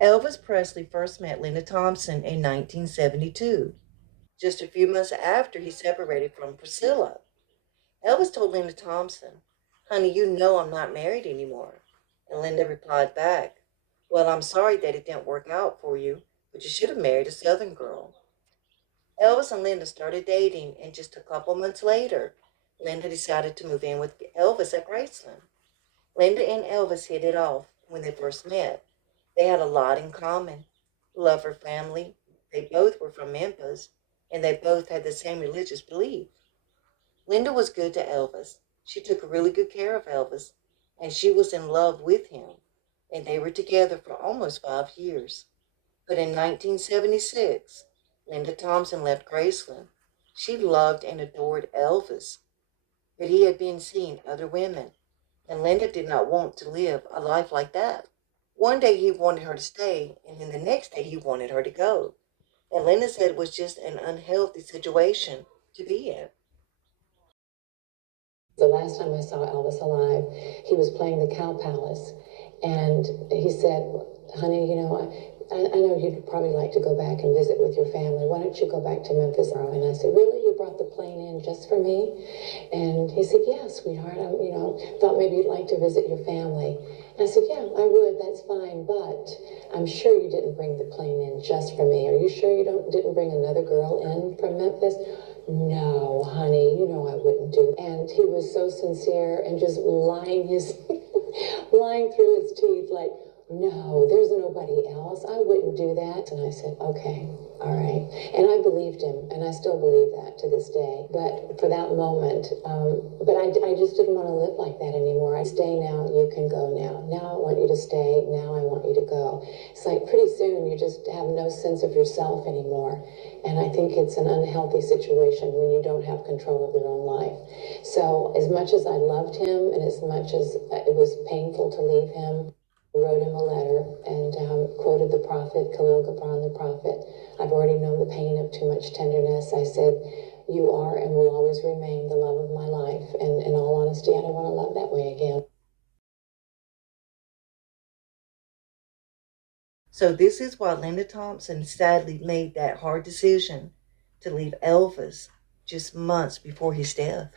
Elvis Presley first met Linda Thompson in 1972, just a few months after he separated from Priscilla. Elvis told Linda Thompson, "Honey, you know I'm not married anymore." And Linda replied back, "Well, I'm sorry that it didn't work out for you, but you should have married a Southern girl." Elvis and Linda started dating, and just a couple months later, Linda decided to move in with Elvis at Graceland. Linda and Elvis hit it off when they first met. They had a lot in common. Love for family. They both were from Memphis, and they both had the same religious belief. Linda was good to Elvis. She took really good care of Elvis, and she was in love with him. And they were together for almost 5 years. But in 1976, Linda Thompson left Graceland. She loved and adored Elvis, but he had been seeing other women, and Linda did not want to live a life like that. One day he wanted her to stay, and then the next day he wanted her to go. And Linda said it was just an unhealthy situation to be in. The last time I saw Elvis alive, he was playing the Cow Palace, and he said, "Honey, I know you'd probably like to go back and visit with your family. Why don't you go back to Memphis?" And I said, "Really? You brought the plane in just for me?" And he said, "Yeah, sweetheart. Thought maybe you'd like to visit your family." And I said, "Yeah, I would. That's fine. But I'm sure you didn't bring the plane in just for me. Are you sure you didn't bring another girl in from Memphis?" "No, honey, I wouldn't do." And he was so sincere and just lying through his teeth, like, "No, there's nobody else. I wouldn't do that." And I said, "Okay, all right." And I believed him, and I still believe that to this day. But for that moment, I just didn't want to live like that anymore. "I stay now, you can go now. Now I want you to stay, now I want you to go." It's like pretty soon you just have no sense of yourself anymore. And I think it's an unhealthy situation when you don't have control of your own life. So as much as I loved him and as much as it was painful to leave him, I wrote him a letter and quoted the prophet, Khalil Gibran, the prophet. "I've already known the pain of too much tenderness." I said, "You are and will always remain the love of my life. And in all honesty, I don't want to love that way again." So this is why Linda Thompson sadly made that hard decision to leave Elvis just months before his death.